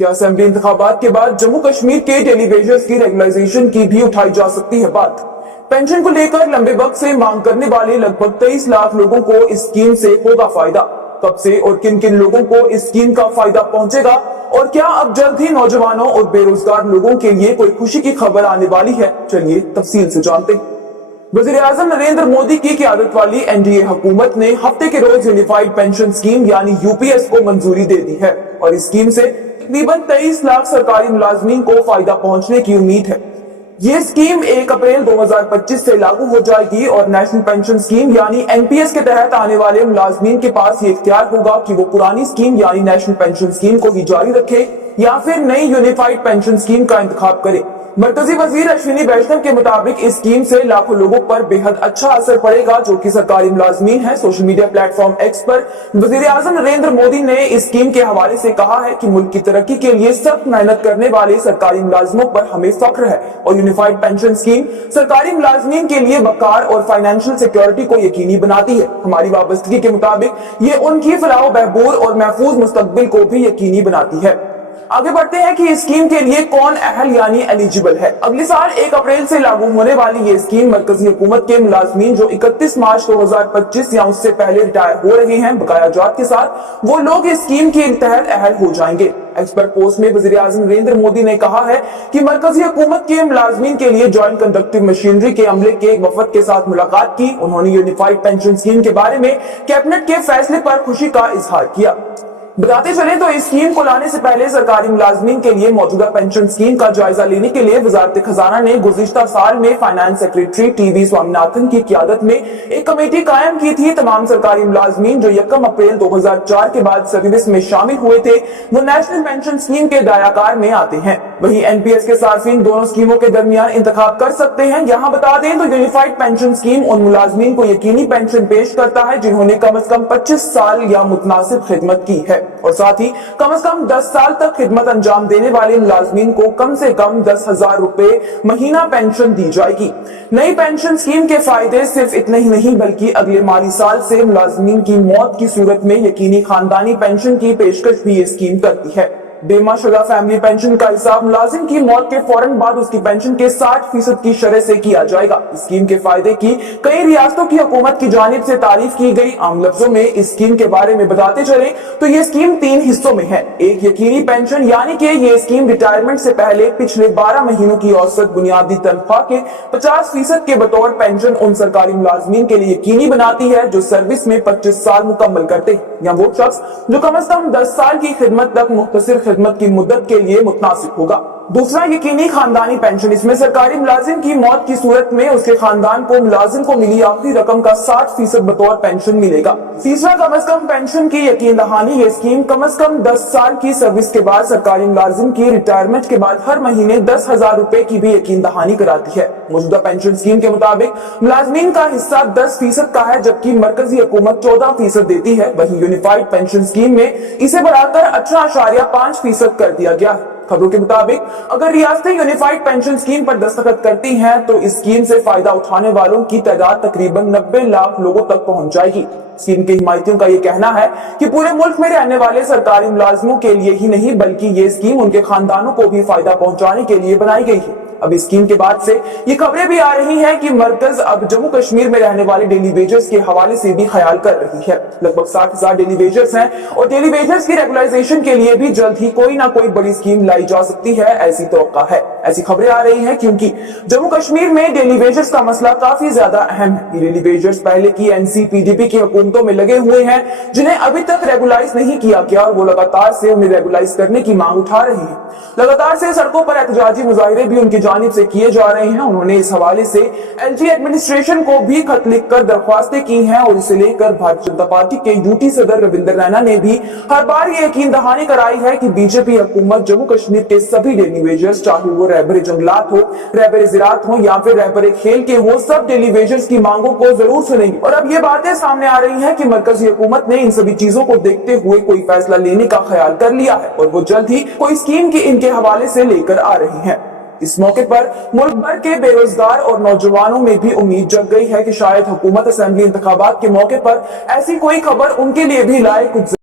क्या असेंबली इंतखाबात के बाद जम्मू कश्मीर के डेली वेजेस की रेगुलराइजेशन की भी उठाई जा सकती है बात। पेंशन को लेकर लंबे वक्त से मांग करने वाले लगभग 23 लाख लोगों को इस स्कीम से होगा फायदा। कब से और किन किन लोगों को इस स्कीम का फायदा पहुंचेगा और क्या अब जल्द ही नौजवानों और बेरोजगार लोगों के लिए कोई खुशी की खबर आने वाली है, चलिए तफसील से जानते हैं। वज़ीर-ए-आज़म नरेंद्र मोदी की क़यादत वाली एनडीए हुकूमत ने हफ्ते के रोज यूनिफाइड पेंशन स्कीम यानी यूपीएस को मंजूरी दे दी है और इस स्कीम से तकरीबन 23 लाख सरकारी मुलाजमीन को फायदा पहुंचने की उम्मीद है। ये स्कीम 1 अप्रैल 2025 से लागू हो जाएगी और नेशनल पेंशन स्कीम यानी एनपीएस के तहत आने वाले मुलाजमीन के पास ये इख्तियार होगा कि वो पुरानी स्कीम यानी नेशनल पेंशन स्कीम को ही जारी रखे या फिर नई यूनिफाइड पेंशन स्कीम का इंतखाब करे। मरकजी वजीर अश्विनी वैष्णव के मुताबिक इस स्कीम से लाखों लोगों पर बेहद अच्छा असर पड़ेगा जो कि सरकारी मुलाजमीन है। सोशल मीडिया प्लेटफॉर्म एक्स पर वज़ीर-ए-आज़म नरेंद्र मोदी ने इस स्कीम के हवाले से कहा है कि मुल्क की तरक्की के लिए सख्त मेहनत करने वाले सरकारी मुलाजमों पर हमें फख्र है और यूनिफाइड पेंशन स्कीम सरकारी मुलाजमीन के लिए वकार और फाइनेंशियल सिक्योरिटी को यकीनी बनाती है। हमारी वाबस्तगी के मुताबिक ये उनकी फलाह बहबूद और महफूज मुस्तकबिल को भी यकीनी बनाती है। आगे बढ़ते हैं कि इस स्कीम के लिए कौन अहल यानी एलिजिबल है। अगले साल 1 अप्रैल से लागू होने वाली ये स्कीम मरकजी हुकूमत के मुलाजमीन जो 31 मार्च 2025 या उससे पहले रिटायर हो रहे हैं बकाया जात के साथ, वो लोग इस स्कीम के तहत अहल हो जाएंगे। एक्सपर्ट पोस्ट में वज़ीर-ए-आज़म नरेंद्र मोदी ने कहा है कि मरकजी हुकूमत के मुलाजमीन के लिए जॉइंट कंडक्टिव मशीनरी के अमले के एक वफद के साथ मुलाकात की। उन्होंने यूनिफाइड पेंशन स्कीम के बारे में कैबिनेट के फैसले पर खुशी का इजहार किया। बताते चले तो इस स्कीम को लाने से पहले सरकारी मुलाजमीन के लिए मौजूदा पेंशन स्कीम का जायजा लेने के लिए वजारत खजाना ने गुज़िश्ता साल में फाइनेंस सेक्रेटरी टीवी स्वामीनाथन की क़यादत में एक कमेटी कायम की थी। तमाम सरकारी मुलाजमीन जो 1 अप्रैल 2004 के बाद सर्विस में शामिल हुए थे वो नेशनल पेंशन स्कीम के दायराकार में आते हैं। वहीं एनपीएस के सार्फिन दोनों स्कीमों के दरमियान इंतखाब कर सकते हैं। यहाँ बता दें तो यूनिफाइड पेंशन स्कीम उन मुलाजमीन को यकीनी पेंशन पेश करता है जिन्होंने कम से कम 25 साल या मुतनासिब खिदमत की है और साथ ही कम से कम 10 साल तक खिदमत अंजाम देने वाले मुलाजमीन को कम से कम 10,000 रुपए महीना पेंशन दी जाएगी। नई पेंशन स्कीम के फायदे सिर्फ इतने ही नहीं बल्कि अगले माली साल से मुलाजमीन की मौत की सूरत में यकीनी खानदानी पेंशन की पेशकश भी ये स्कीम करती है। बेमाशुदा फैमिली पेंशन का हिसाब मुलाजिम की मौत के फौरन बाद उसकी पेंशन के 60% की शरह से किया जाएगा। इस स्कीम के फायदे की कई रियासतों की हुकूमत की जानिब से तारीफ की गई। आम लफ्जों में इस स्कीम के बारे में बताते चले तो ये स्कीम 3 हिस्सों में है। एक यकीनी पेंशन यानी कि ये स्कीम रिटायरमेंट से पहले पिछले 12 महीनों की औसत बुनियादी तनख्वाह के 50% के बतौर पेंशन उन सरकारी मुलाजमीन के लिए यकीनी बनाती है जो सर्विस में 25 साल मुकम्मल करते हैं या वो शख्स जो कम से कम 10 साल की खिदमत तक मुख्तसर खिदमत की मुद्दत के लिए मुतनासिब होगा। दूसरा यकीनी खानदानी पेंशन, इसमें सरकारी मुलाजिम की मौत की सूरत में उसके खानदान को मुलाजिम को मिली आखिरी रकम का 60% बतौर पेंशन मिलेगा। तीसरा कम से कम पेंशन की यकीन दहानी, ये स्कीम कम से कम 10 साल की सर्विस के बाद सरकारी मुलाजिम की रिटायरमेंट के बाद हर महीने 10,000 रुपए की भी यकीन दहानी कराती है। मौजूदा पेंशन स्कीम के मुताबिक मुलाजमीन का हिस्सा 10% का है जबकि मरकजी हुकूमत 14% देती है। वहीं यूनिफाइड पेंशन स्कीम में इसे बढ़ाकर 18.5% कर दिया गया है। खबरों के मुताबिक अगर रियासतें यूनिफाइड पेंशन स्कीम पर दस्तखत करती हैं तो इस स्कीम से फायदा उठाने वालों की तादाद तकरीबन 90 लाख लोगों तक पहुंच जाएगी। स्कीम के हिमायतियों का ये कहना है कि पूरे मुल्क में रहने वाले सरकारी मुलाजमों के लिए ही नहीं बल्कि ये स्कीम उनके खानदानों को भी फायदा पहुंचाने के लिए बनाई गई है। अब इस स्कीम के बाद से ये खबरें भी आ रही हैं कि मरकज अब जम्मू कश्मीर में रहने वाले डेली वेजर्स के हवाले से भी ख्याल कर रही है। लगभग 60,000 डेली वेजर्स हैं और डेली वेजर्स की रेगुलराइजेशन के लिए भी जल्द ही कोई ना कोई बड़ी स्कीम लाई जा सकती है, ऐसी तवक्का है। ऐसी खबरें आ रही हैं क्योंकि जम्मू कश्मीर में डेली वेजर्स का मसला काफी ज्यादा अहम है। डेली वेजर्स पहले की एनसीपीडीपी की हुकूमतों में लगे हुए हैं जिन्हें अभी तक रेगुलाइज नहीं किया गया और वो लगातार से उन्हें रेगुलाइज करने की मांग उठा रहे हैं। लगातार से सड़कों पर एहतजाजी मुजाहिरे भी उनकी जानिब से किए जा रहे हैं। उन्होंने इस हवाले से एलजी एडमिनिस्ट्रेशन को भी खत लिखकर दरख्वास्तें की हैं और इसे लेकर भारतीय जनता पार्टी के यूटी सदर रविंदर रैना ने भी हर बार ये यकीन दहानी कराई है कि बीजेपी हुकूमत जम्मू कश्मीर के सभी डेली वेजर्स, चाहे वो रहबर जंगलात हो, रहबर ज़राअत हो या फिर रहबर खेल के हो, सब डेली वेजर्स की मांगों को जरूर सुनेंगे। और अब ये बातें सामने आ रही है कि मरकजी हुकूमत ने इन सभी चीजों को देखते हुए कोई फैसला लेने का ख्याल कर लिया है और वो जल्द ही कोई स्कीम की इनके हवाले से लेकर आ रही है। इस मौके पर मुल्क भर के बेरोजगार और नौजवानों में भी उम्मीद जग गई है कि शायद हुकूमत असेंबली इंतखाबात के मौके पर ऐसी कोई खबर उनके लिए भी लाए कुछ